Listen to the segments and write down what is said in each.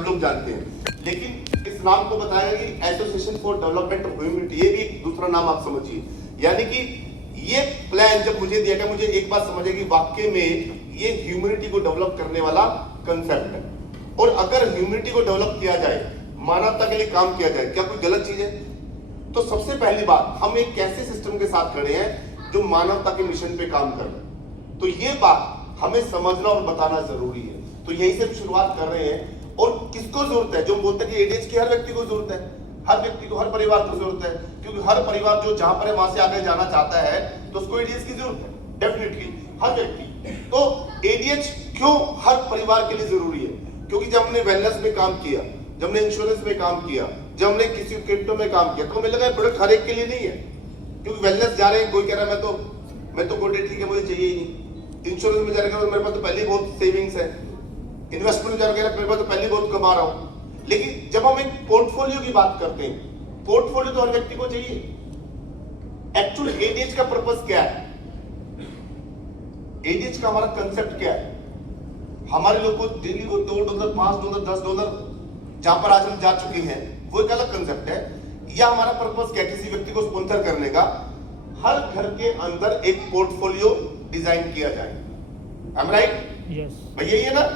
सब लोग जानते हैं, लेकिन इस नाम को बताया कि association for development of humanity, ये भी एक दूसरा नाम आप समझिए। यानी कि ये प्लान जब मुझे दिया गया, मुझे एक बात समझ आई कि वाकई में ये ह्यूमैनिटी को डेवलप करने वाला कंसेप्ट है। और अगर ह्यूमैनिटी को डेवलप किया जाए, मानवता के लिए काम किया जाए, क्या कोई गलत चीज है? तो सबसे पहली बात, हम एक कैसे सिस्टम के साथ खड़े हैं जो मानवता के मिशन पे काम कर रहे हैं, तो ये बात हमें समझना और बताना जरूरी है। तो यही से शुरुआत कर रहे हैं। और किसको जरूरत है? जो बोलते हैं कि एडीएच की हर व्यक्ति को जरूरत है, हर व्यक्ति को, हर परिवार को जरूरत है, क्योंकि हर परिवार जो जहां पर है वहां से आगे जाना चाहता है, तो उसको एडीएच की जरूरत है, डेफिनेटली हर व्यक्ति। तो एडीएच क्यों हर परिवार के लिए जरूरी है? क्योंकि जब हमने वेलनेस में काम किया, जब हमने इंश्योरेंस में काम किया, जब हमने किसी क्रिप्टो में काम किया, तो हमें लगा प्रोडक्ट हर एक के लिए नहीं है। क्योंकि वेलनेस जा रहे हैं, कोई कह रहा है मैं तो गोल्डन ठीक है, मुझे चाहिए ही नहीं। इंश्योरेंस में जा रहे हैं, मेरे पास तो पहले ही बहुत सेविंग्स है। इन्वेस्टमेंट में जा रहे हैं, मेरे पास तो पहले ही बहुत कमा रहा हूं। लेकिन जब हम एक पोर्टफोलियो की बात करते हैं, पोर्टफोलियो तो हर व्यक्ति को चाहिए। एक्चुअल एडीएच का पर्पस क्या है? एडीएच का हमारा कंसेप्ट क्या है? हमारे लोग को डेली को $2, $5, $10 जहां पर आज हम जा चुके हैं, वो एक अलग कंसेप्ट है। या हमारा पर्पस क्या? किसी व्यक्ति को स्पॉन्सर करने का, हर घर के अंदर एक पोर्टफोलियो डिजाइन किया जाए। I am right? यस भाई यही है ना,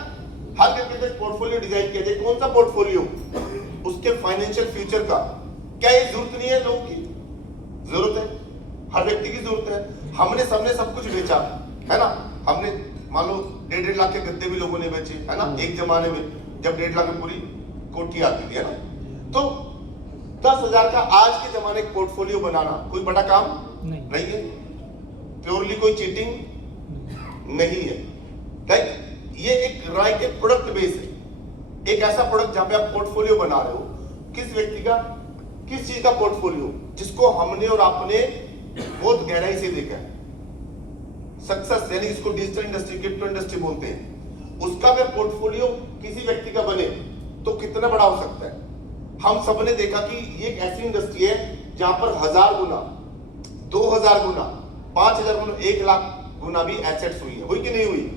हर घर के अंदर पोर्टफोलियो डिजाइन किया जाए। कौन सा पोर्टफोलियो? उसके फाइनेंशियल फ्यूचर का। क्या ये जरूरत नहीं है? लोगों की जरूरत है, हर व्यक्ति की जरूरत है। हमने सबने सब कुछ बेचा है ना। हमने मान लो 1.5 लाख के गद्दे भी लोगों ने बेचे है ना, एक जमाने में जब 1.5 लाख में पूरी कोठी आती थी है ना। तो 10,000 का आज के जमाने का पोर्टफोलियो बनाना कोई बड़ा काम नहीं है, प्योरली कोई चीटिंग नहीं है, राइट? ये एक राइट के प्रोडक्ट बेस है, एक ऐसा प्रोडक्ट जहां पे आप पोर्टफोलियो बना रहे हो। किस व्यक्ति का, किस चीज का पोर्टफोलियो? जिसको हमने और आपने बहुत गहराई से देखा है। सक्सेस यानी इसको डिजिटल इंडस्ट्री, क्रिप्टो इंडस्ट्री बोलते हैं, उसका अगर पोर्टफोलियो किसी व्यक्ति का बने तो कितना बड़ा हो सकता है? हम सबने देखा कि ये एक ऐसी इंडस्ट्री है जहां पर 1000 गुना, 2000 गुना, 5000 गुना, 1 लाख गुना भी एसेट्स हुई है। हुई कि नहीं हुई?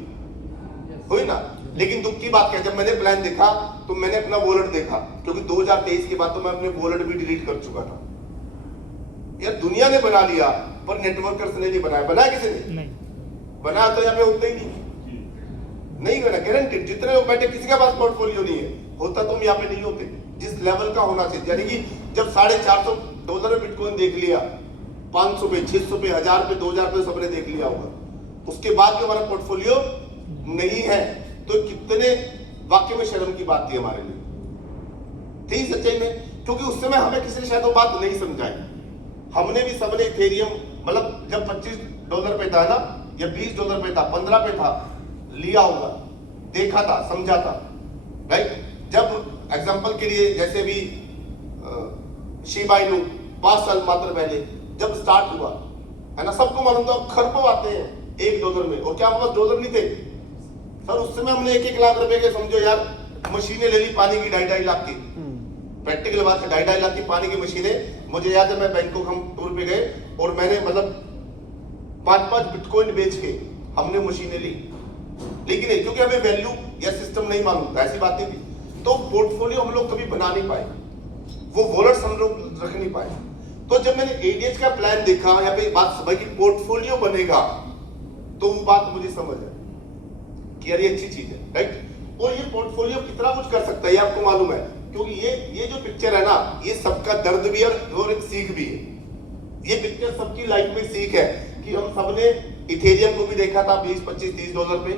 हुई ना। लेकिन दुख की बात क्या, जब मैंने प्लान देखा तो मैंने अपना वॉलेट देखा, क्योंकि 2023 के बाद तो मैं अपने वॉलेट भी डिलीट कर चुका था। यार दुनिया ने बना लिया, पर नेटवर्कर्स ने नहीं बनाया। बनाया किसी ने? नहीं बनाया तो यहाँ पे होता ही नहीं बना, गारंटेड। जितने लोग बैठे किसी के पास पोर्टफोलियो नहीं है, होता तो हम यहाँ पे नहीं होते। जिस लेवल का होना चाहिए, यानी कि जब $450 में बिटकॉइन देख लिया, 500 पे, 600 पे, 1000 पे, 2000 पे सबने देख लिया होगा, उसके बाद भी हमारा पोर्टफोलियो नहीं है, तो कितने वाकई में शर्म की बात थी हमारे लिए, थी सच्चाई में। क्योंकि उस समय हमें किसी ने शायद वो बात नहीं समझाई। हमने भी सबने इथेरियम, मतलब जब $25 पे था ना, या $20 पे था, 15 पे था, लिया होगा, देखा था, समझा था, राइट? जब एग्जांपल के लिए जैसे भी शिबा इनू 5 साल मात्र पहले जब स्टार्ट हुआ है ना, सबको मालूम था खरबों आते हैं $1 में, और क्या हमारे पास डॉलर नहीं थे सर? उस समय हमने 1-1 लाख रुपए के, समझो यार, मशीनें ले ली पानी की 2.5 लाख की। प्रैक्टिकल बात है, 2.5 लाख की पानी की मशीनें। मुझे याद है मैं बैंकॉक हम टूर पे गए और मैंने मतलब 5-5 बिटकॉइन बेच के हमने मशीनें ली। लेकिन नहीं, क्योंकि हमें वैल्यू या सिस्टम नहीं मालूम था, ऐसी बात नहीं थी। तो पोर्टफोलियो हम लोग कभी बना नहीं पाए, वो वॉलेट्स हम लोग रख नहीं पाए। तो जब मैंने एडीएच का प्लान देखा, यहाँ पे बात समझ कि पोर्टफोलियो बनेगा, तो वो बात मुझे समझ है कि यार ये अच्छी चीज है, राइट? और ये पोर्टफोलियो कितना कुछ कर सकता है ये आपको मालूम है, क्योंकि ये जो पिक्चर है ना, ये सबका दर्द भी और एक सीख भी है। ये पिक्चर सबकी लाइफ में सीख है कि हम सबने इथेरियम को भी देखा था 20, 25, $30 पे।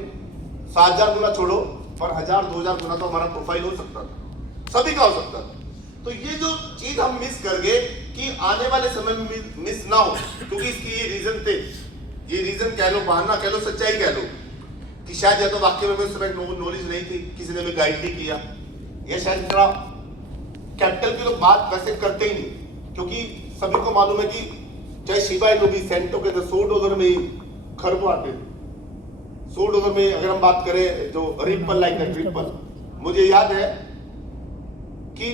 7000 गुना छोड़ो, पर 1000-2000 गुना तो हमारा प्रोफाइल हो सकता था, सभी का हो सकता था। तो ये जो चीज हम मिस कर गए कि आने वाले समय में मिस ना हो, क्योंकि इसकी ये रीजन थे, ये रीजन कह लो, बहाना कह लो, सच्चाई कह लो, कि शायद या तो वाकई में उस समय नॉलेज नहीं थी, किसी ने हमें गाइड नहीं किया, या शायद इतना कैपिटल की तो बात वैसे करते ही नहीं, क्योंकि सभी को मालूम है कि चाहे शिबा इनू भी सेंटो के $100 में ही खरबों आते थे। $100 में अगर हम बात करें, जो रिपल लाइक रिपल, मुझे याद है कि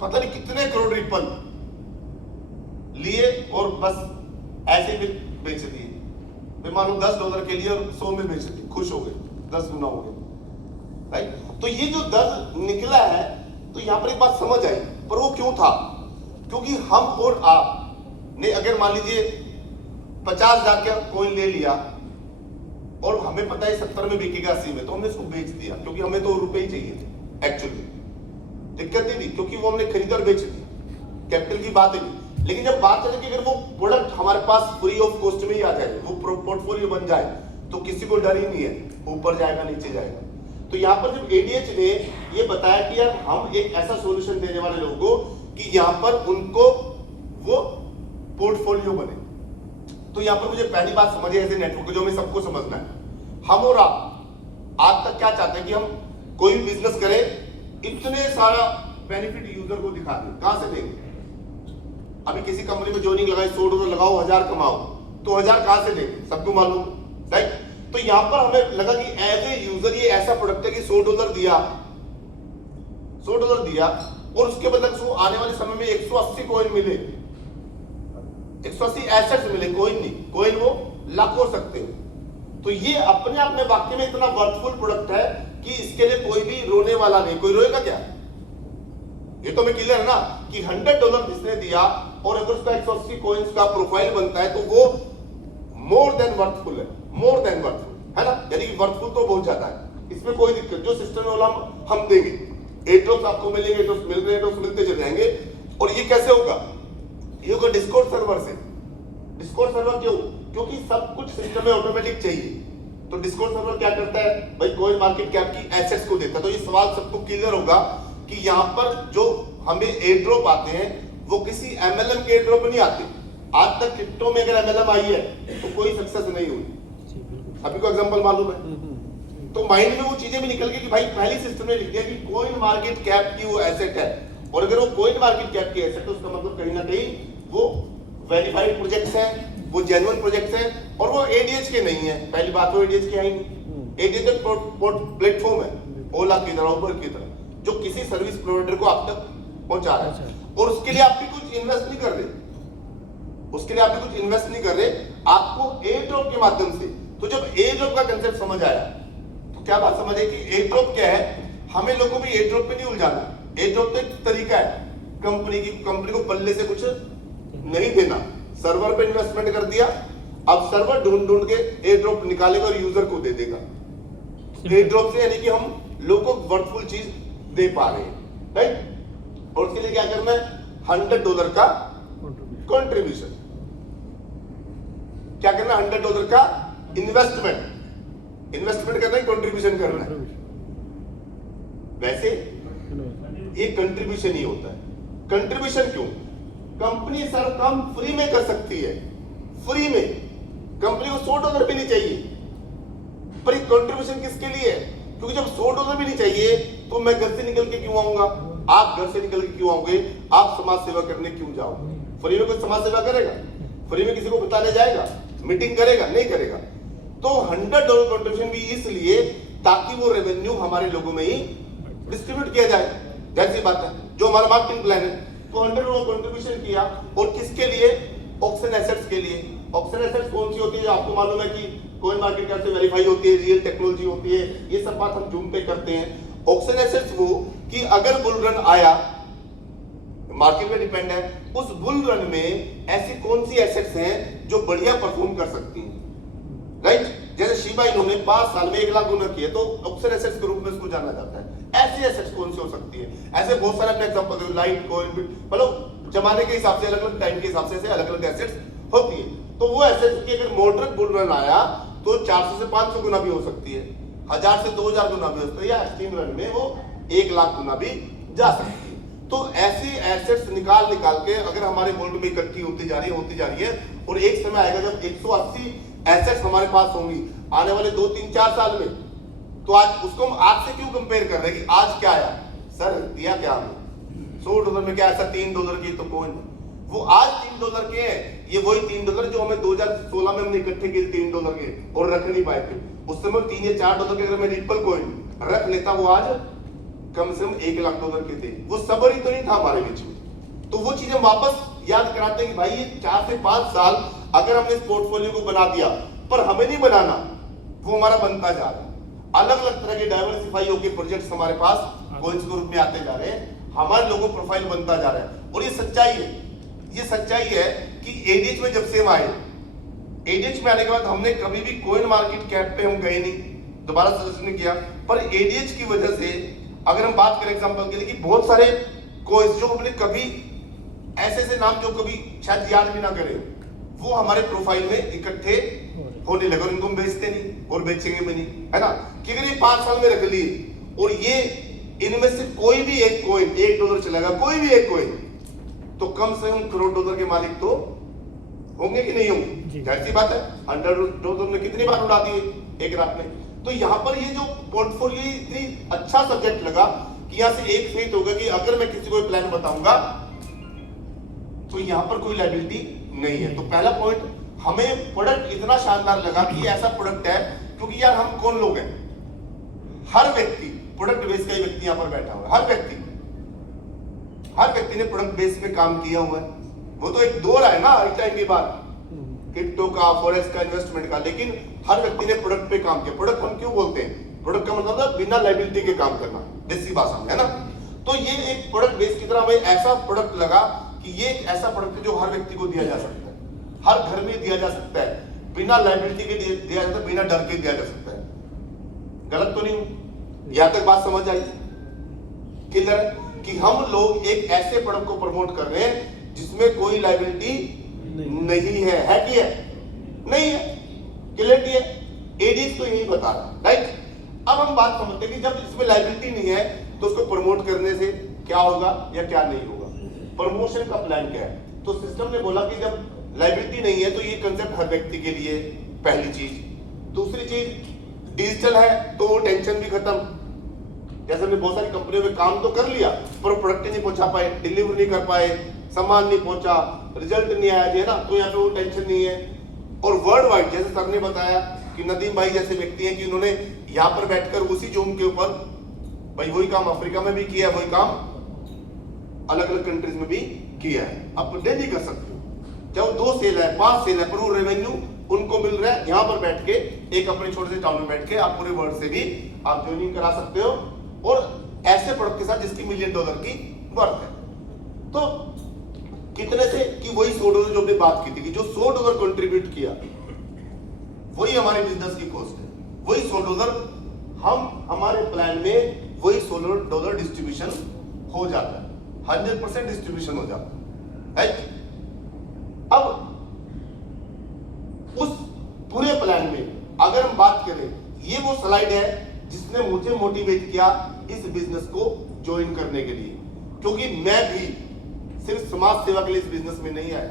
पता नहीं कितने करोड़ रिपल लिए और बस ऐसे भी बेच दिए। मान लो $10 के लिए और 100 में बेच दिए, खुश हो गए, 10 गुना हो गए, राइट। तो ये जो दर निकला है, तो यहाँ पर एक बात समझ आई, पर वो क्यों था? क्योंकि हम और आप ने अगर मान लीजिए 50,000 का कॉइन ले लिया और हमें पता है 70 में बिकेगा 80 में, तो हमने इसको बेच दिया क्योंकि हमें तो रुपए ही चाहिए थे एक्चुअली। दिक्कत नहीं थी क्योंकि वो हमने खरीदा और बेच दिया, कैपिटल की बात है। लेकिन जब बात चले कि अगर वो प्रोडक्ट हमारे पास फ्री ऑफ कॉस्ट में ही आ जाए, वो पोर्टफोलियो बन जाए, तो किसी को डर ही नहीं है, ऊपर जाएगा नीचे जाएगा। तो यहाँ पर जब एडीएच ने ये बताया कि यार हम एक ऐसा सॉल्यूशन देने वाले लोगों को कि यहाँ पर उनको वो पोर्टफोलियो बने, तो यहाँ पर मुझे पहली बात समझिए ऐसे नेटवर्क जो हमें सबको समझना है, हम और आप आज तक क्या चाहते हैं कि हम कोई भी बिजनेस करें, इतने सारा बेनिफिट यूजर को दिखा दें। कहां से देंगे? अभी किसी कंपनी में ज्वाइनिंग लगाई, $100 लगाओ, 1000 कमाओ, तो 1000 कहां से देंगे? सबको मालूम, राइट। तो यहां पर हमें लगा कि एज ए यूजर ये ऐसा प्रोडक्ट है कि $100 दिया, $100 दिया और उसके बदले उसको आने वाले समय में 180 कॉइन मिले, 180 एसेट्स मिले, कॉइन नहीं, कॉइन वो लाख हो सकते हो। तो ये अपने आप में वाकई में इतना वर्थफुल प्रोडक्ट है कि इसके लिए कोई भी रोने वाला नहीं। कोई रोएगा क्या? ये तो हमें क्लियर है ना कि $100 जिसने दिया और अगर उसका 180 कॉइन्स का प्रोफाइल बनता है तो वो मोर देन वर्थफुल है, मोर देन वर्थफुल है ना, यानी कि वर्थफुल तो बहुत ज्यादा है, इसमें कोई दिक्कत। जो सिस्टम वाला हम देंगे, एड्रॉप्स आपको मिलेंगे, एड्रॉप्स मिल रहे हैं, एड्रॉप्स मिलते चले जाएंगे। और ये कैसे होगा? ये होगा डिस्कॉर्ड सर्वर से। डिस्कॉर्ड सर्वर क्यों? क्योंकि सब कुछ सिस्टम में ऑटोमेटिक चाहिए। तो डिस्कॉर्ड सर्वर क्या करता है भाई? कॉइन मार्केट कैप की एसेट्स को देता है। तो ये सवाल सबको क्लियर होगा कि यहाँ पर जो हमें एड्रॉप आते हैं वो किसी एमएलएम के एड्रॉप नहीं आते। आज तक क्रिप्टो में अगर एमएलएम आई है तो कोई सक्सेस नहीं हुई, सभी को एग्जांपल मालूम है। तो माइंड में वो चीजें भी निकल गई कि भाई पहली सिस्टम ने लिख दिया कि कॉइन मार्केट कैप की वो एसेट है, और अगर वो कॉइन मार्केट कैप की एसेट है तो उसका मतलब कहीं ना कहीं वो वेरीफाइड प्रोजेक्ट्स हैं, वो जेन्युइन प्रोजेक्ट्स हैं और वो एडीएच के नहीं है। पहली बात वो एडीएच की है ही नहीं। एडीएच एक प्लेटफॉर्म है ओला की तरह, उबर की तरह, जो किसी सर्विस प्रोवाइडर को आप तक पहुंचा रहा है और उसके लिए आप भी कुछ इन्वेस्ट नहीं कर रहे, उसके लिए आप भी कुछ इन्वेस्ट नहीं कर रहे, आपको एड्रॉप के माध्यम से। तो जब एड्रॉप का कंसेप्ट समझ आया तो क्या बात समझ आई कि एड्रॉप क्या है? हमें लोगों को भी एड्रॉप पे नहीं उलझाना। एड्रॉप तो एक तरीका है कंपनी को पल्ले से कुछ नहीं देना। सर्वर पे इन्वेस्टमेंट कर दिया, अब सर्वर ढूंढ के एड्रॉप निकालेगा और यूजर को दे देगा। एड्रॉप से यानी कि हम लोगों को वर्थफुल चीज दे पा रहे हैं, राइट। और उसके लिए क्या करना है? $100 का कंट्रीब्यूशन। क्या करना? $100 का इन्वेस्टमेंट करना है, कंट्रीब्यूशन करना है। वैसे ये कंट्रीब्यूशन ही होता है। कंट्रीब्यूशन क्यों? कंपनी सर काम फ्री में कर सकती है, फ्री में। कंपनी को $100 भी नहीं चाहिए, पर कंट्रीब्यूशन किसके लिए है? क्योंकि जब $100 भी नहीं चाहिए तो मैं घर से निकल के क्यों आऊंगा? आप घर से निकल के क्यों आओगे? आप समाज सेवा करने क्यों जाओगे? फ्री में कोई समाज सेवा करेगा? फ्री में किसी को बताने जाएगा? मीटिंग करेगा? नहीं करेगा। तो $100 कंट्रीब्यूशन भी इसलिए ताकि वो रेवेन्यू हमारे लोगों में ही डिस्ट्रीब्यूट किया जाए। जैसी बात है, जो हमारा मार्केटिंग प्लान है, तो $100 कंट्रीब्यूशन किया और किसके लिए? ऑक्शन एसेट्स के लिए। ऑक्शन एसेट्स कौन सी होती है? आपको मालूम है कि कॉइन मार्केट कैप से वेरीफाई होती है, रियल टेक्नोलॉजी होती है, ये सब बात हम जूम पे करते हैं। ऑक्शन एसेट्स वो कि अगर बुल रन आया, मार्केट में डिपेंड है, उस बुल रन में ऐसी कौन सी एसेट्स हैं जो बढ़िया परफॉर्म कर सकती हैं, राइट। जैसे शिबा इन्होंने 5 साल में 1 लाख गुना किए, तो ऑक्शन एसेट्स के रूप में इसको जाना जाता है। ऐसी एसेट्स कौन सी हो सकती है? ऐसे बहुत सारे अपने एग्जांपल दो, लाइट कॉइन, मतलब जमाने के हिसाब से, अलग अलग टाइम के हिसाब से अलग अलग एसेट्स होती है। तो वो एसेट्स की अगर मॉडरेट बुल रन आया तो 400 से 500 गुना भी हो सकती है, 1000 से 2000 गुना भी हो सकती है, या एक्सट्रीम रन में वो 1 लाख गुना भी जा सकती है। तो ऐसी एसेट्स निकाल के अगर हमारे वर्ल्ड में इकट्ठी होती जा रही है और एक समय आएगा जब 180 एसेट्स हमारे पास होंगी आने वाले 2, 3, 4 साल में, तो आज उसको हम आज से क्यों कंपेयर कर रहे हैं कि आज क्या आया? सर दिया क्या हमें? $100 में क्या ऐसा $3 की तो कॉइन, वो आज $3 के हैं। ये वही $3 जो हमें 2016 में हमने इकट्ठे किए $3 के और रख नहीं पाए थे। उस समय $3 या $4 के अगर मैं रिपल कॉइन रख लेता, वो आज कम से कम $1 लाख के थे। वो सबर ही तो नहीं था हमारे बीच में। तो वो चीजें वापस याद कराते हैं कि भाई ये 4 से 5 साल अगर हमने इस पोर्टफोलियो को बना दिया, पर हमें नहीं बनाना, वो हमारा बनता जा रहा है। अलग अलग तरह के डाइवर्सिफाई होके प्रोजेक्ट्स हमारे पास कोइंस के रूप में आते जा रहे हैं, हमारे लोगों प्रोफाइल बनता जा रहा है। और ये सच्चाई है, ये सच्चाई है कि एडीएच में जब से हम आए, एडीएच में आने के बाद हमने कभी भी कोइन मार्केट कैप पे हम गए नहीं, दोबारा सजेशन नहीं किया। पर एडीएच की वजह से अगर हम बात करें एग्जांपल के लिए कि बहुत सारे कोइंस जो हमने कभी ऐसे नाम जो कभी शायद याद भी ना करें, वो हमारे प्रोफाइल में इकट्ठे होने लगे और इनको हम बेचते नहीं और बेचेंगे भी नहीं, है ना। कि अगर ये 5 साल में रख लिए और ये इनमें से कोई भी एक कोइन $1 चलेगा, कोई भी एक कोइन, तो कम से कम करोड़ डॉलर के मालिक तो होंगे कि नहीं होंगे? जाहिर सी बात है। $100 ने कितनी बार उड़ा दिए एक रात में। तो यहाँ पर ये जो पोर्टफोलियो इतनी अच्छा सब्जेक्ट लगा कि यहाँ से एक फेथ होगा कि अगर मैं किसी को प्लान बताऊंगा तो यहाँ पर कोई लायबिलिटी नहीं है। तो पहला पॉइंट, हमें प्रोडक्ट इतना शानदार लगा कि ऐसा प्रोडक्ट है, क्योंकि यार हम कौन लोग हैं, हर व्यक्ति प्रोडक्ट बेस का ही व्यक्ति यहाँ पर बैठा हुआ है, हर व्यक्ति ने प्रोडक्ट बेस पे काम किया हुआ है। वो तो एक दौर है ना एक टाइम के बाद क्रिप्टो का, फॉरेक्स का, इन्वेस्टमेंट का, लेकिन हर व्यक्ति ने प्रोडक्ट पे काम किया। प्रोडक्ट हम क्यों बोलते हैं? प्रोडक्ट का मतलब है बिना लायबिलिटी के काम करना, देसी भाषा में, है ना। तो ये एक प्रोडक्ट बेस की तरह हमें ऐसा प्रोडक्ट लगा कि ये एक ऐसा प्रोडक्ट है जो हर व्यक्ति को दिया जा सकता है, हर घर में दिया जा सकता है, बिना लायबिलिटी के दिया जाता है, बिना डर के दिया जा सकता है। गलत तो नहीं हूं? यहां तक बात समझ आई? क्लियर है कि हम लोग एक ऐसे प्रोडक्ट को प्रमोट कर रहे हैं जिसमें कोई लायबिलिटी नहीं है कि है? नहीं है, क्लियरिटी है। एडीएच तो यही बता रहा है, राइट। अब हम बात समझते हैं कि जब इसमें लायबिलिटी नहीं है तो उसको प्रमोट करने से क्या होगा या क्या नहीं होगा, प्रमोशन का प्लान क्या है। तो सिस्टम ने बोला कि जब लायबिलिटी नहीं है तो ये कंसेप्ट हर व्यक्ति के लिए, पहली चीज। दूसरी चीज, डिजिटल है तो वो टेंशन भी खत्म। जैसे हमने बहुत सारी कंपनियों में काम तो कर लिया पर प्रोडक्ट नहीं पहुंचा पाए, डिलीवर नहीं कर पाए, सामान नहीं पहुंचा, रिजल्ट नहीं आया, है ना, तो यहाँ पे वो टेंशन नहीं है। और वर्ल्ड वाइड, जैसे सर ने बताया कि नदीम भाई जैसे व्यक्ति हैं कि उन्होंने यहाँ पर बैठकर उसी जूम के ऊपर भाई वही काम अफ्रीका में भी किया, वही काम अलग अलग कंट्रीज में भी किया है। आप डेली कर सकते हो, चाहे 2 सेल है, 5 सेल है, पर वो रेवेन्यू उनको मिल रहा है। यहाँ पर बैठ के एक अपने छोटे से टाउन में बैठ के आप पूरे वर्ल्ड से भी आप ज्वाइनिंग करा सकते हो, और ऐसे प्रोडक्ट के साथ जिसकी $1 मिलियन की वर्थ है। तो कितने से कि वही $100 जो हमने बात की थी कि जो $100 कंट्रीब्यूट किया वही हमारे बिजनेस की कॉस्ट है, वही $100 हम हमारे प्लान में वही $100 डिस्ट्रीब्यूशन हो जाता है, 100% डिस्ट्रीब्यूशन हो जाता है, राइट। अब उस पूरे प्लान में अगर हम बात करें, ये वो स्लाइड है जिसने मुझे मोटिवेट किया इस बिजनेस को ज्वाइन करने के लिए, क्योंकि मैं भी सिर्फ समाज सेवा के लिए इस बिजनेस में नहीं आया।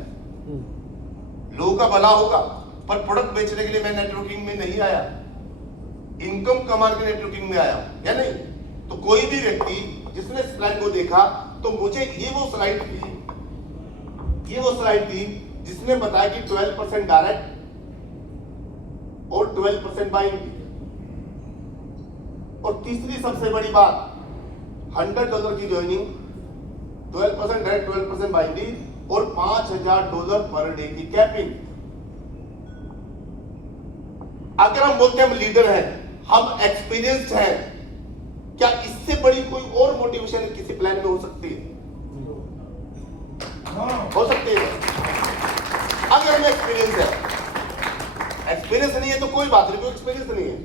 लोगों का भला होगा, पर प्रोडक्ट बेचने के लिए मैं नेटवर्किंग में नहीं आया, इनकम कमाने के नेटवर्किंग में आया, या नहीं। तो कोई भी व्यक्ति जिसने इस स्लाइड को देखा तो मुझे ये वो स्लाइड थी जिसने बताया कि 12% डायरेक्ट और 12% बाइंग। और तीसरी सबसे बड़ी बात, $100 की ज्वाइनिंग, 12% डायरेक्ट, 12% बाइंडिंग और $5000 पर डे की कैपिंग। अगर हम बोलते हैं हम लीडर हैं, हम एक्सपीरियंस्ड हैं, क्या इससे बड़ी कोई और मोटिवेशन किसी प्लान में हो सकती है? हो सकती है। अगर हमें एक्सपीरियंस है, एक्सपीरियंस नहीं है तो कोई बात नहीं, कोई एक्सपीरियंस नहीं है,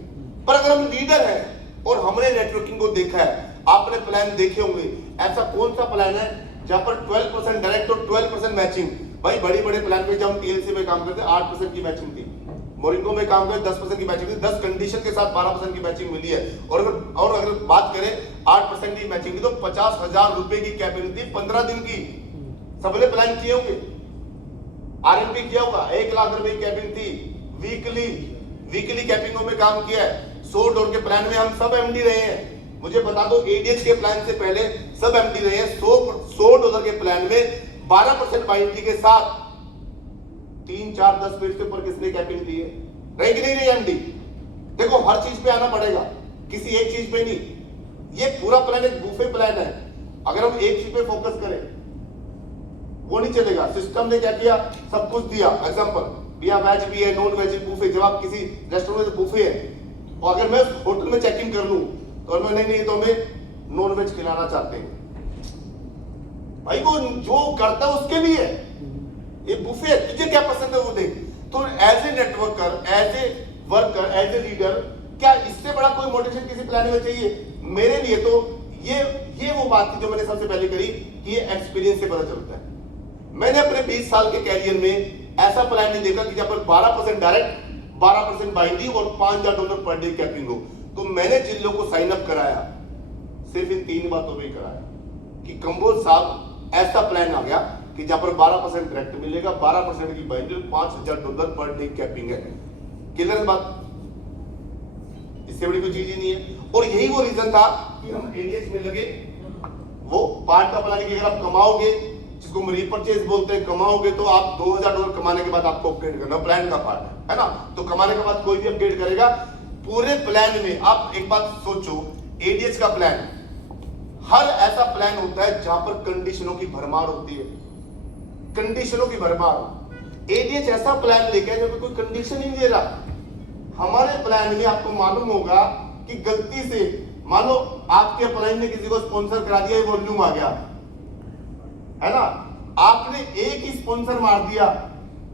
पर अगर हम लीडर हैं और हमने नेटवर्किंग को देखा है, आपने प्लान देखे होंगे, ऐसा कौन सा प्लान है जहां पर 12% डायरेक्ट और 12% मैचिंग। भाई बड़ी बड़े प्लान में जब हम टीएलसी में काम करते 8% की मैचिंग थी, मोरिंको में काम करते 10% की मैचिंग थी, 10 कंडीशन के साथ 12% की मैचिंग मिली है। और अगर बात करें 8% की मैचिंग की तो 50,000 रुपए की कैपिंग थी 15 दिन की। सबने प्लान किए होंगे, आरएमपी किया होगा, 1 लाख रुपए की कैपिंग थी, वीकली कैपिंगों में काम किया है। $100 के प्लान में हम सब एमडी रहे हैं। मुझे बता दो एडीएच के प्लान से पहले सब एमडी रहे हैं। $100 के प्लान में 12% बाइंडिंग के साथ 3, 4, 10 मिनट के ऊपर किसने कैपिंग दी है? रहे कि नहीं रही एमडी? देखो हर चीज पे आना पड़ेगा, किसी एक चीज पे नहीं। ये पूरा प्लान एक बूफे प्लान है। अगर हम एक चीज पे फोकस करें वो नहीं चलेगा। सिस्टम ने क्या किया, सब कुछ दिया। एग्जांपल, यहाँ वेज भी है, नॉन वेज बूफे। जब आप किसी रेस्टोरेंट में बूफे है और अगर मैं होटल में चेक इन कर लूं तो मैं नहीं तो हमें नॉन वेज खिलाना चाहते हैं, भाई वो जो करता है उसके लिए ये बुफे, तुझे क्या पसंद है वो देख। तो as a networker, as a worker, as a leader, क्या इससे बड़ा कोई मोटिवेशन किसी प्लान में चाहिए? मेरे लिए तो ये वो बात थी जो मैंने सबसे पहले करी कि ये एक्सपीरियंस से पता चलता है। मैंने अपने 20 साल के कैरियर में ऐसा प्लान नहीं देखा कि जहां पर 12% डायरेक्ट, 12% बाइंडिंग और $5,000 पर डे कैपिंग हो। तो मैंने जिन लोगों को साइन अप कराया सिर्फ इन 3 बातों में ही कराया कि कंबोज साहब ऐसा प्लान आ गया कि जहां पर 12% डायरेक्ट मिलेगा, 12% की बाइंडिंग, $5,000 पर डे कैपिंग है। क्लियर बात? इससे बड़ी कोई चीज ही नहीं है। और यही वो रीजन था कि हम एडीएस में लगे। वो पार्ट का प्लान कि अगर आप कमाओगे, जिसको हम रीपरचेज बोलते हैं, कमाओगे तो आप $2,000 कमाने के बाद आपको अपग्रेड करना प्लान का पार्ट है ना। तो कमाने के बाद कोई भी अपग्रेड करेगा। पूरे प्लान में आप एक बात सोचो, एडीएस का प्लान, हर ऐसा प्लान होता है जहां पर कंडीशनों की भरमार होती है, कंडीशनों की भरमार। एडीएस ऐसा प्लान लेके आया जब कोई कंडीशन ही नहीं दे रहा। हमारे प्लान में आपको मालूम होगा कि गलती से मान लो आपके प्लान ने किसी को स्पॉन्सर करा दिया, वॉल्यूम आ गया है ना, आपने एक ही स्पॉन्सर मार दिया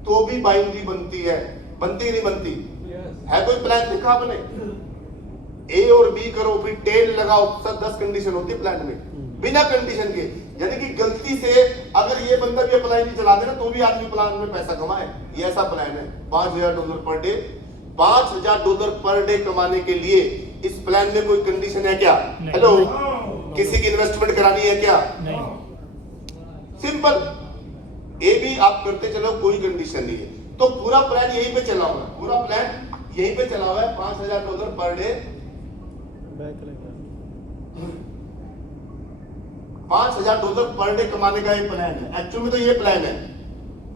तो भी बाइंड्री बनती है, बनती नहीं बनती? है कोई प्लान देखा आपने? ए और बी करो फिर टेल लगाओ, सब 10 कंडीशन होती है प्लान में, बिना कंडीशन के। यानी कि गलती से अगर ये बंदा भी प्लान नहीं चला देना तो भी आदमी प्लान में पैसा कमाए, ये ऐसा प्लान है। $5,000 पर डे, $5,000 पर डे कमाने के लिए इस प्लान में कोई कंडीशन है क्या? हेलो, किसी की इन्वेस्टमेंट करानी है क्या? सिंपल। ए भी आप करते चलो, कोई कंडीशन नहीं है। तो पूरा प्लान यहीं पे चला हुआ है, पूरा प्लान यहीं पे चला हुआ है। $5,000 पर डे, $5,000 पर डे कमाने का ये प्लान है। एक्चुअली में तो ये प्लान है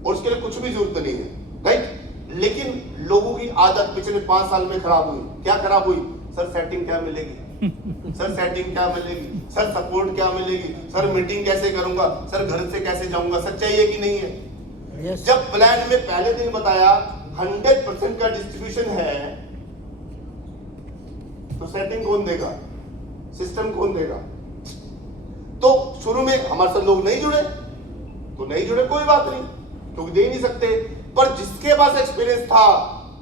और उसके लिए कुछ भी जरूरत नहीं है, राइट। लेकिन लोगों की आदत पिछले 5 साल में खराब हुई। क्या खराब हुई? सर सेटिंग क्या मिलेगी, सर सेटिंग क्या मिलेगी, सर सपोर्ट क्या मिलेगी, सर मीटिंग कैसे करूंगा, सर घर से कैसे जाऊंगा। सच्चाई है कि नहीं है? yes. जब प्लान में पहले दिन बताया 100% का डिस्ट्रीब्यूशन है तो सेटिंग कौन देगा, सिस्टम कौन देगा? तो शुरू में हमारे साथ लोग नहीं जुड़े तो नहीं जुड़े, कोई बात नहीं, क्योंकि दे ही नहीं सकते। पर जिसके पास एक्सपीरियंस था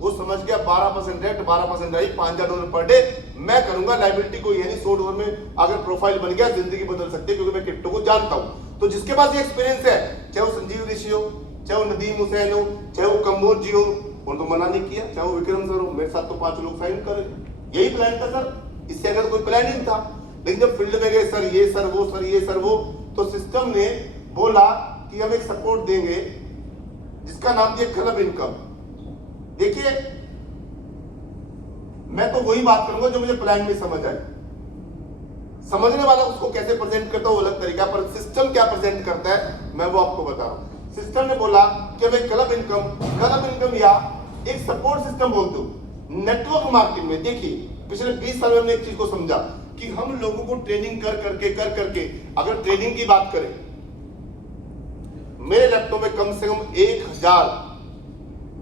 वो समझ गया 12% रेट, 12% राइट, $5,000 पर डे मैं करूंगा। लाइबिलिटी कोई है नहीं, $100 में अगर प्रोफाइल बन गया जिंदगी बदल सकते हैं, क्योंकि मैं क्रिप्टो को जानता हूं। तो जिसके पास ये एक्सपीरियंस है, चाहे वो संजीव ऋषि हो, चाहे वो नदीम हुसैन हो, चाहे वो कंबोज जी हो, उन्होंने तो मना नहीं किया, चाहे वो विक्रम सर हो, मेरे साथ तो 5 लोग साइन करे। यही प्लान था सर, इससे अगर कोई प्लान नहीं था। लेकिन जब फील्ड में गए, सर ये सर वो, सर ये सर वो, तो सिस्टम ने बोला कि हम एक सपोर्ट देंगे जिसका नाम दिया क्लब इनकम। देखिए, मैं तो वही बात करूंगा जो मुझे प्लान में समझ आए। समझने वाला उसको कैसे प्रेजेंट करता है वो अलग तरीका, पर सिस्टम क्या प्रेजेंट करता है मैं वो आपको बता रहा हूं। सिस्टम ने बोला कि मैं क्लब इनकम या एक सपोर्ट सिस्टम बोलते हो। नेटवर्क मार्केटिंग में देखिए पिछले 20 साल में हमने एक चीज को समझा कि हम लोगों को ट्रेनिंग कर करके अगर ट्रेनिंग की बात करें, मेरे लैपटॉप में कम से कम 1000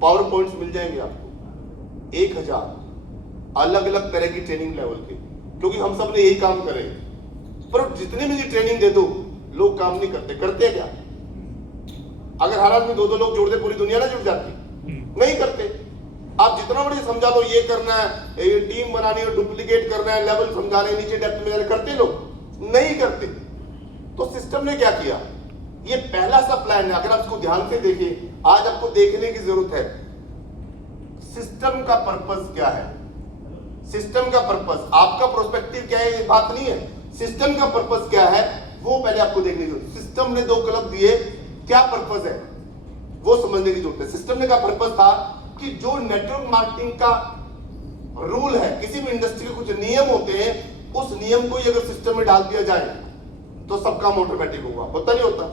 पावर पॉइंट्स मिल जाएंगे आपको, 1000 अलग अलग तरह की ट्रेनिंग लेवल के, क्योंकि हम सब ने यही काम करे। पर जितने भी ट्रेनिंग दे दो लोग काम नहीं करते। करते क्या? अगर हर आदमी 2-2 लोग जोड़ दे पूरी दुनिया ना जुड़ जाती? नहीं करते। आप जितना बड़ी समझा दो ये करना है, ये टीम बनानी है, डुप्लीकेट करना है, लेवल समझाने, नीचे डेप्थ में जाने, करते लोग नहीं करते। तो सिस्टम ने क्या किया? ये पहला सा प्लान है, अगर आप इसको ध्यान से देखिए, आज आपको देखने की जरूरत है सिस्टम का पर्पस क्या है। सिस्टम का पर्पस, आपका प्रोस्पेक्टिव क्या है ये बात नहीं है, सिस्टम का पर्पस क्या है वो पहले आपको देखने की जरूरत है। सिस्टम ने 2 क्लब दिए, क्या पर्पस है वो समझने की जरूरत है। सिस्टम ने का पर्पस था कि जो नेटवर्क मार्केटिंग का रूल है, किसी भी इंडस्ट्री के कुछ नियम होते हैं, उस नियम को ही अगर सिस्टम में डाल दिया जाए तो सब काम ऑटोमेटिक होगा। होता नहीं होता?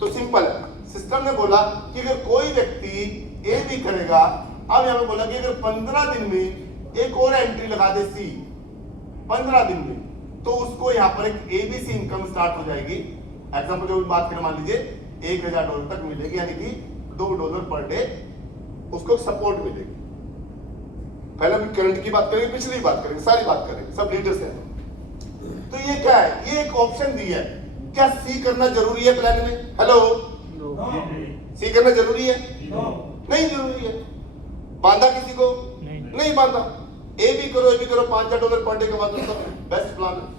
तो सिंपल है। सिस्टम ने बोला कि अगर कोई व्यक्ति ए भी करेगा, अब यहां पे बोला कि अगर 15 दिन में एक और एंट्री लगा दे सी, 15 दिन में, तो उसको यहां पर एक एबीसी इनकम स्टार्ट हो जाएगी। एग्जांपल जो बात करें, मान लीजिए $1,000 तक मिलेगी, यानी कि $2 पर डे उसको सपोर्ट मिलेगी। पहले हम करंट की बात करेंगे, पिछली बात करेंगे, सारी बात करेंगे, सब लीडर्स हैं। तो ये क्या है, ये एक ऑप्शन दी है। क्या सी करना जरूरी है प्लान में? हेलो, सी करना जरूरी है? नहीं जरूरी है। बांधा किसी को? नहीं बांधा। ए भी करो, ए भी करो, $5,000 पर डे कमा दो, बेस्ट प्लान है।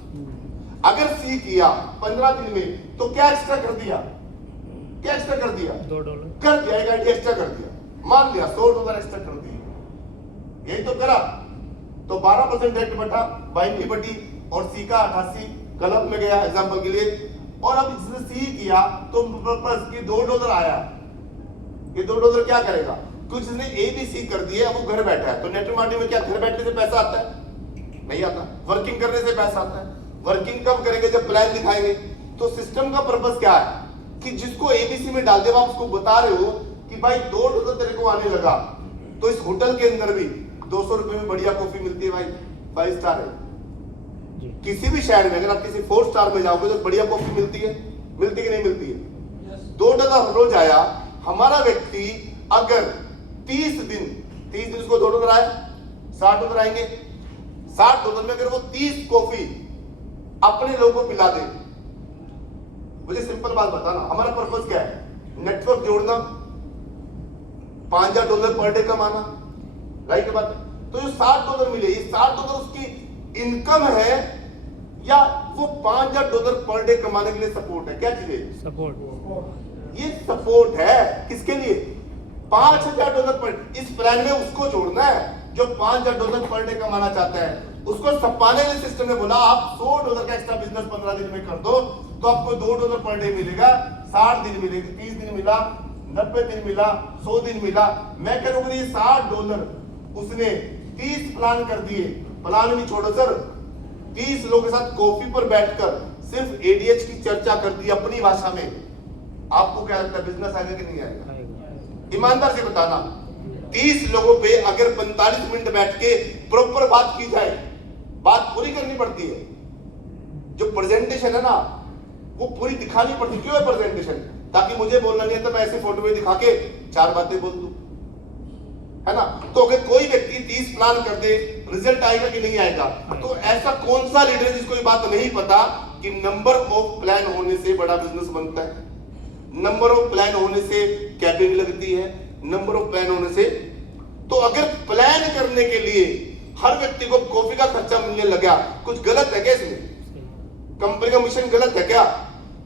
अगर सी किया 15 दिन में तो क्या एक्स्ट्रा कर दिया? क्या एक्स्ट्रा कर दिया? $2 कर दिया, एक आईडी एक्स्ट्रा कर दिया। मान लिया $100 एक्स्ट्रा कर दिया, यही तो करा। तो 12% डायरेक्ट बटा, बाइंड की बटी, और सी का 88 गलत में गया एग्जांपल के लिए। और अब इसने सी किया तो बस कि $2 आया। ये $2 क्या करेगा? कुछ इसने ए बी सी कर दिया, वो घर बैठा है। तो नेटवर्क मार्केटिंग में क्या घर बैठने से पैसा आता है? नहीं आता। वर्किंग करने से पैसा आता है। वर्किंग कब करेंगे? जब प्लान दिखाएंगे। तो सिस्टम का पर्पस क्या है कि जिसको एबीसी में डाल दे, आप उसको बता रहे हो कि भाई $2 तेरे को आने लगा, तो इस होटल के अंदर भी 200 रुपए में बढ़िया कॉफी मिलती है भाई, 5 स्टार है। किसी भी शहर में अगर आप किसी 4 स्टार में जाओगे तो बढ़िया कॉफी मिलती है, मिलती कि नहीं मिलती है? $2 रोज आया। हमारा व्यक्ति अगर 30 दिन उसको $2 आए, $60 आएंगे। $60 में अगर वो 30 कॉफी अपने लोगों को पिला दे, मुझे सिंपल बात बताना, हमारा पर्पस क्या है? नेटवर्क जोड़ना, $5,000 पर डे कमाना, राइट बात है। तो ये $60 मिले, ये $60 उसकी इनकम है या वो $5,000 पर डे कमाने के लिए सपोर्ट है? क्या चीज है? सपोर्ट। ये सपोर्ट है किसके लिए? $5,000 पर। इस प्लान में उसको जोड़ना है जो $5,000 पर डे कमाना चाहता है। उसको सपाने के सिस्टम ने बोला आप $100 का एक्स्ट्रा बिजनेस 15 दिन में कर दो तो आपको $2 पर डे मिलेगा। 60 दिन मिलेगा, 30 दिन मिला, 90 दिन मिला, 100 दिन मिला। मैं करूंगा ये $60 उसने 30 प्लान कर दिए। प्लान भी छोड़ो सर, 30 लोगों के साथ कॉफी पर बैठकर सिर्फ एडीएच की चर्चा कर दी अपनी भाषा में। आपको क्या लगता है बिजनेस आएगा कि नहीं आएगा? ईमानदार से बताना। 30 लोगों पे अगर 45 मिनट बैठ के प्रॉपर बात की जाए, बात पूरी करनी पड़ती है। जो प्रेजेंटेशन है ना वो पूरी दिखानी पड़ती। क्यों है प्रेजेंटेशन? ताकि मुझे बोलना नहीं है तो मैं ऐसे फोटो में दिखा के 4 बातें बोल दूं, है ना। तो अगर कोई व्यक्ति 30 प्लान कर दे, रिजल्ट आएगा कि नहीं आएगा? तो ऐसा कौन सा लीडर जिसको ये बात नहीं पता कि नंबर ऑफ प्लान होने से बड़ा बिजनेस बनता है, नंबर ऑफ प्लान होने से कैबिन लगती है, नंबर ऑफ प्लान होने से। तो अगर प्लान करने के लिए हर व्यक्ति को कॉफी का खर्चा मिलने लगा, कुछ गलत है क्या इसमें? कंपनी का मिशन गलत है क्या?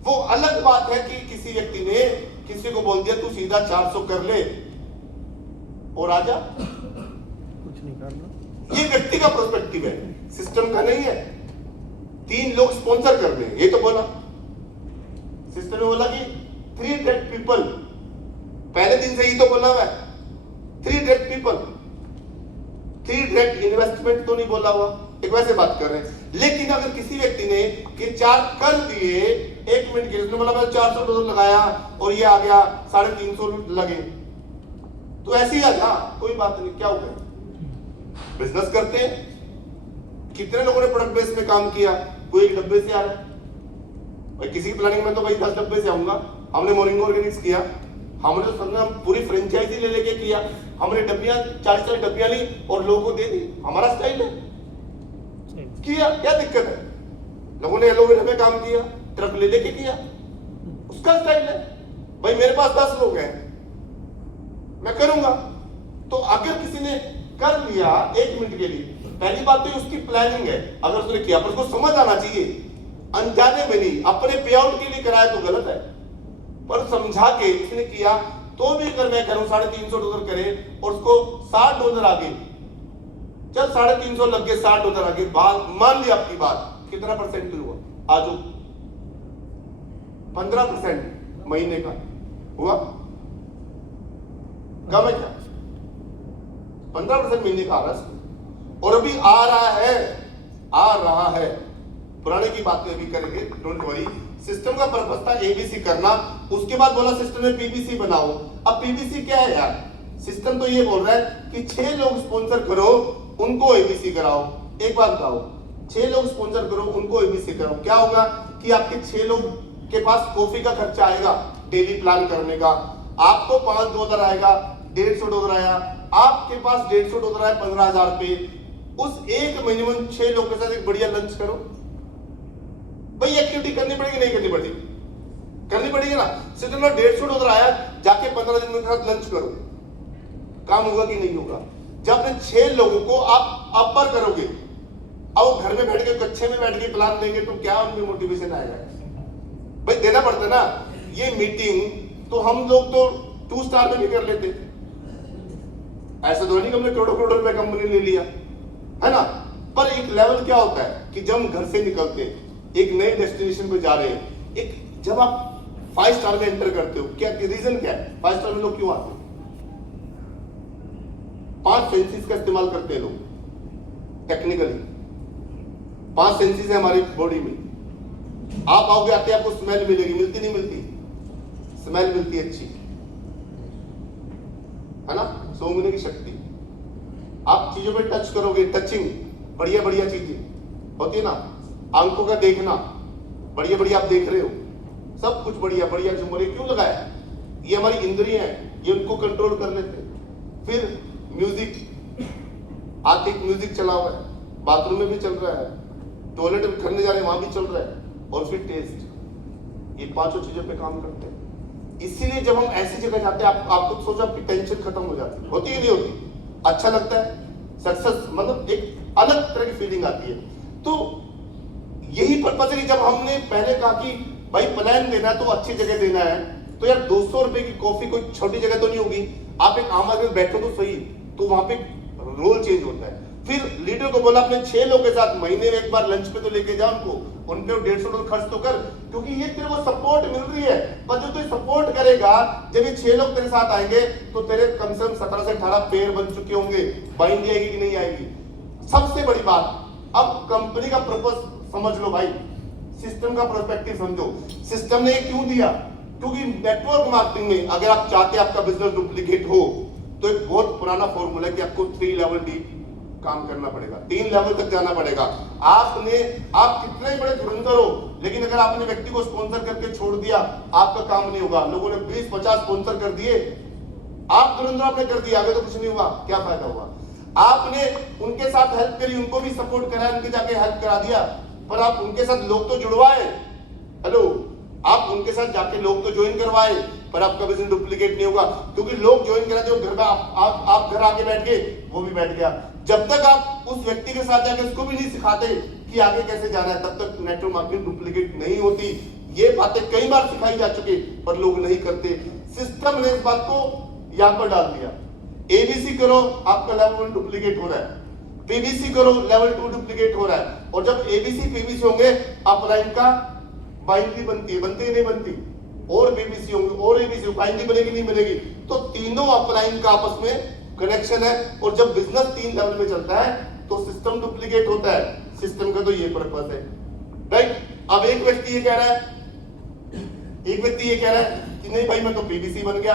वो अलग बात है कि किसी व्यक्ति ने किसी को बोल दिया तू सीधा 400 कर ले और आजा, कुछ नहीं करना। ये व्यक्ति का पर्सपेक्टिव है, सिस्टम का नहीं है। 3 लोग स्पॉन्सर कर रहे, ये तो बोला सिस्टम ने, बोला कि 3 डेड पीपल, पहले दिन से ही तो बोला हुआ है 3 डेड पीपल। 3 डेड इन्वेस्टमेंट तो नहीं बोला हुआ, एक वैसे बात कर रहे हैं। लेकिन अगर किसी व्यक्ति ने कि 4 कर दिए 1 मिनट के, उसने बोला मैं $400 लगाया और ये आ गया 350 लगे, तो ऐसे ही आ जा, कोई बात नहीं, क्या हो गया? बिजनेस करते हैं। कितने लोगों ने प्रोडक्ट बेस में काम किया? कोई एक डब्बे से आ रहा है भाई, किसी की प्लानिंग में तो भाई 10 डब्बे से आऊंगा। हमने मोरिंगो ऑर्गेनिक्स किया, हमने तो हमने पूरी फ्रेंचाइजी ले लेके किया। हमने डब्बियां 40 डब्बियां ली और लोगों को दे दी, हमारा स्टाइल है, किया, क्या दिक्कत है? लोगों ने एलोवेरा में काम किया, ट्रक ले लेके किया, उसका स्टाइल है। भाई मेरे पास 10 लोग हैं, मैं करूंगा। तो अगर किसी ने कर लिया 1 मिनट के लिए, पहली बात तो उसकी प्लानिंग है। अगर उसने किया पर उसको समझ आना चाहिए, अनजाने में नहीं, अपने पे आउट के लिए कराया तो गलत है, पर समझा के इसने किया तो भी अगर मैं करूं $350 करे और उसको $60 आगे, चल 350 लग गए, $60 आगे, मान लिया आपकी बात, कितना परसेंट हुआ? आज 15% महीने का हुआ, कम है क्या? 15% महीने का आ रहा है और अभी आ रहा है। पुराने की बात अभी करेंगे, डोंट वरी। सिस्टम का पर्पस था एबीसी करना, उसके बाद बोला सिस्टम में पीबीसी बनाओ। अब पीबीसी क्या है यार? सिस्टम तो ये बोल रहा है कि 6 लोग स्पॉन्सर करो, उनको एबीसी कराओ। एक बात बताओ, 6 लोग स्पॉन्सर करो, उनको एबीसी कराओ, क्या होगा कि आपके 6 लोग के पास कॉफी का खर्चा आएगा डेली प्लान करने का। आपको $5 आएगा, $150 आया, आपके पास $150 है, 15,000 पे, उस एक महीने में 6 लोगों के साथ एक बढ़िया लंच करो। भाई एक्टिविटी करनी पड़ेगी, नहीं करनी पड़ेगी? करनी पड़ेगी ना। सिर्फ $150 आया, जाके 15 दिन के साथ लंच करो, काम होगा कि नहीं होगा? जब अपने 6 लोगों को आप अपर करोगे, अब घर में बैठ के कच्चे में बैठ के प्लान देंगे तो क्या उनमें मोटिवेशन आएगा? भाई देना पड़ता है ना। ये मीटिंग तो हम लोग तो 2 स्टार में भी कर लेते, ऐसा तो नहीं कि हमने करोड़ों करोड़ रुपए कंपनी ले लिया, है ना। पर एक लेवल क्या होता है कि जब हम घर से निकलते हैं, एक नए डेस्टिनेशन पे जा रहे हैं, एक जब आप 5 स्टार में एंटर करते हो, क्या रीजन क्या है 5 स्टार में लोग क्यों आते हैं? 5 सेंसेस का इस्तेमाल करते हैं लोग टेक्निकली। 5 सेंसेस है हमारी बॉडी में। आप आओगे, आते आपको स्मेल मिलेगी, मिलती नहीं मिलती? स्मेल मिलती है अच्छी, है ना, सूंघने की शक्ति। आप चीजों पे टच करोगे, टचिंग, बढ़िया बढ़िया चीजें होती है ना। आंखों का देखना, बढ़िया बढ़िया आप देख रहे हो, सब कुछ बढ़िया बढ़िया झुमरे क्यों लगाया? ये हमारी इंद्रियां हैं, ये उनको कंट्रोल कर लेते हैं। फिर म्यूजिक, आते म्यूजिक चला हुआ है, बाथरूम में भी चल रहा है, टॉयलेट करने जा रहे हैं वहां भी चल रहा है, और फिर टेस्ट, ये 5 चीजों पे काम करते हैं। इसीलिए जब हम ऐसी जगह जाते हैं, आपको सोचो आपकी टेंशन खत्म हो जाती है, होती है नहीं होती? अच्छा लगता है, सक्सेस मतलब एक अलग तरह की फीलिंग आती है। तो यही पर्पस है कि जब हमने पहले कहा कि भाई प्लान देना है तो अच्छी जगह देना है, तो यार 200 रुपए की कॉफी कोई छोटी जगह तो नहीं होगी। आप एक आम आदमी बैठो तो सही, तो वहां पे रोल चेंज होता है। फिर लीडर को बोला अपने 6 लोगों के साथ महीने में एक बार लंच पे तो लेके जा उनको, उन पे $150 खर्च तो कर, क्योंकि ये तेरे को सपोर्ट मिल रही है। पर जब तू सपोर्ट करेगा, जब ये 6 लोग तेरे साथ आएंगे तो तेरे कम से कम 17 से 18 पेयर बन चुके होंगे। बाइंड आएगी कि नहीं आएगी? सबसे बड़ी बात, अब कंपनी का पर्पस समझ लो भाई, सिस्टम का पर्सपेक्टिव समझो। सिस्टम ने क्यों दिया? क्योंकि नेटवर्क मार्केटिंग में अगर आप चाहते हैं आपका बिजनेस डुप्लीकेट हो, तो एक बहुत पुराना फॉर्मूला है कि आपको 3 लेवल डीप काम करना पड़ेगा, 3 लेवल तक जाना पड़ेगा। आप कितने ही बड़े धुरंधर हो, लेकिन अगर आपने व्यक्ति को स्पॉन्सर करके छोड़ दिया, आपका काम नहीं होगा। लोगों ने 20-50 स्पॉन्सर कर दिए, आप धुरंधर आपने कर दिया, आगे तो कुछ नहीं हुआ, क्या फायदा हुआ? आपने उनके साथ हेल्प करी, उनको भी सपोर्ट कराया, उनके जाके हेल्प करा दिया, पर आप उनके साथ लोग तो जुड़वाए, हेलो, आप उनके साथ जाके लोग तो ज्वाइन करवाए, पर आपका बिजनेस डुप्लीकेट नहीं होगा, क्योंकि लोग ज्वाइन करा दे, घर में आप घर आके बैठ गए, वो भी बैठ गया। जब तक आप उस व्यक्ति के साथ जाके उसको भी नहीं सिखाते कि आगे कैसे जाना है, तब तक नेटवर्क मार्केटिंग डुप्लीकेट नहीं होती। ये बातें कई बार सिखाई जा चुकी, पर लोग नहीं करते। सिस्टम ने इस बात को यहां पर डाल दिया। एबीसी करो, आपका लेवल 1 डुप्लीकेट हो रहा है, पीबीसी करो, लेवल 2 डुप्लीकेट हो रहा है, और जब एबीसी पीबीसी होंगे, अपलाइन का बाइंडी बनती है, बनती है नहीं बनती, और बीबीसी होंगे और एबीसी, बाइंडी बनेगी नहीं बनेगी, तो तीनों अपलाइन का आपस में कनेक्शन है। और जब बिजनेस 3 लेवल में चलता है तो सिस्टम डुप्लीकेट होता है। सिस्टम का तो ये पर्पस है, राइट। अब एक व्यक्ति ये कह रहा है कि नहीं भाई मैं तो पीबीसी बन गया,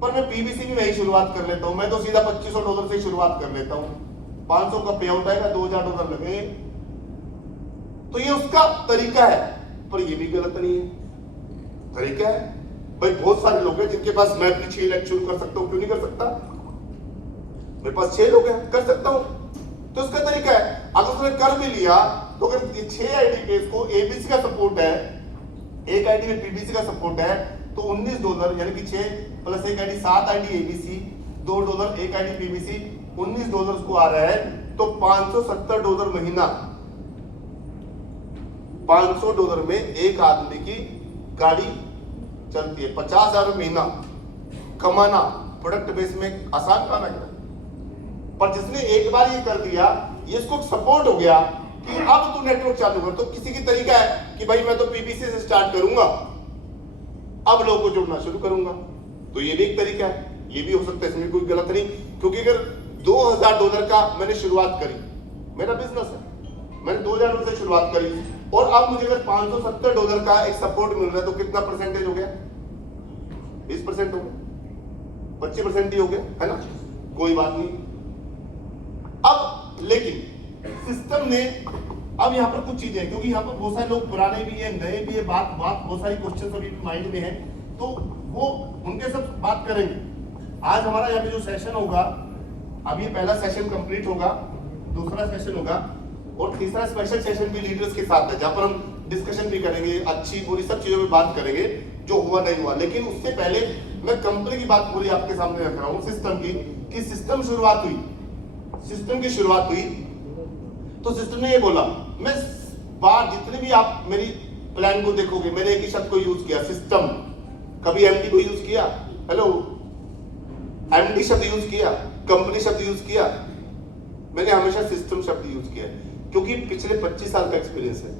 पर मैं पीबीसी भी वही शुरुआत कर लेता हूं, मैं तो सीधा $2500 से शुरुआत कर लेता हूं, 500 का पे आउट आएगा, $2000 लगेंगे, तो ये उसका तरीका है। पर ये भी गलत नहीं है, तरीका है। भाई बहुत सारे लोग हैं जिनके पास मैं अपनी 6 लाख शुरू कर सकता हूं, क्यों नहीं कर सकता? मेरे पास 6 लोग हैं, कर सकता हूं, तो उसका तरीका है। अगर उसने कर भी लिया तो अगर 6 आईडी पे इसको एबीसी का सपोर्ट है, एक आईडी में पीबीसी का सपोर्ट है, तो $19 यानी कि 6 प्लस 1 आईडी 7 आईडी एबीसी, $2 एक आईडी पीबीसी, $19 को आ रहा है, तो $570 महीना, $500 में एक आदमी की गाड़ी चलती है। 50,000 महीना कमाना प्रोडक्ट बेस में आसान काम है, पर जिसने एक बार ये कर दिया, ये इसको सपोर्ट हो गया कि अब तू नेटवर्क चालू कर। तो किसी की तरीका है कि भाई मैं तो पीबीसी से स्टार्ट करूंगा, अब लोगों को जुड़ना शुरू करूंगा, तो ये भी एक तरीका है, ये भी हो सकता है, इसमें कोई गलत नहीं। क्योंकि अगर $2000 का मैंने शुरुआत करी, मेरा बिजनेस है, मैंने $2000 से शुरुआत करी, और अब मुझे अगर $570 का एक सपोर्ट मिल रहा है, तो कितना परसेंटेज हो गया? 20% हो गया, 25% ही हो गया, है ना, कोई बात नहीं। अब लेकिन सिस्टम ने, अब यहाँ पर कुछ चीजें, क्योंकि यहाँ पर बहुत सारे लोग पुराने भी हैं, नए भी है, बात बहुत सारी क्वेश्चन अभी माइंड में है, तो वो उनके सब बात करेंगे। आज हमारा यहाँ पे जो सेशन होगा, अभी पहला सेशन कंप्लीट होगा, दूसरा सेशन होगा और तीसरा स्पेशल सेशन भी लीडर्स के साथ है, जहां पर हम डिस्कशन भी करेंगे, अच्छी बुरी सब चीजों में बात करेंगे जो हुआ नहीं हुआ। लेकिन उससे पहले मैं कंपनी की बात पूरी आपके सामने रख रहा हूं, सिस्टम की, कि सिस्टम शुरुआत हुई, सिस्टम की शुरुआत हुई तो सिस्टम ने ये बोला, मैं बार जितने भी आप मेरी प्लान को देखोगे, मैंने एक ही शब्द को यूज किया, सिस्टम। कभी एमडी को यूज किया, हेलो, एमडी शब्द यूज किया, कंपनी शब्द यूज किया, मैंने हमेशा सिस्टम शब्द यूज किया, क्योंकि पिछले 25 साल का एक्सपीरियंस है।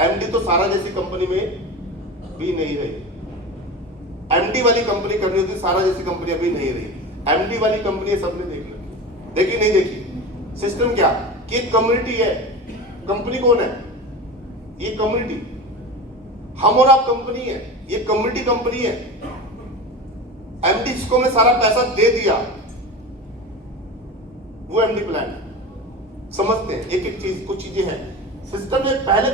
एमडी तो सारा जैसी कंपनी में भी नहीं रही, एमडी वाली कंपनी करनी होती, सारा जैसी कंपनी अभी नहीं रही। एमडी वाली कंपनी सबने देख ली, देखी नहीं देखी? सिस्टम क्या कि एक कम्युनिटी है, कंपनी कौन है? ये कम्युनिटी, हम और आप कंपनी है, ये कम्युनिटी कंपनी है। एमडी जिसको मैं सारा पैसा दे दिया, वो एमडी प्लान। समझते हैं एक एक चीज, कुछ चीजें हैं सिस्टम में पहले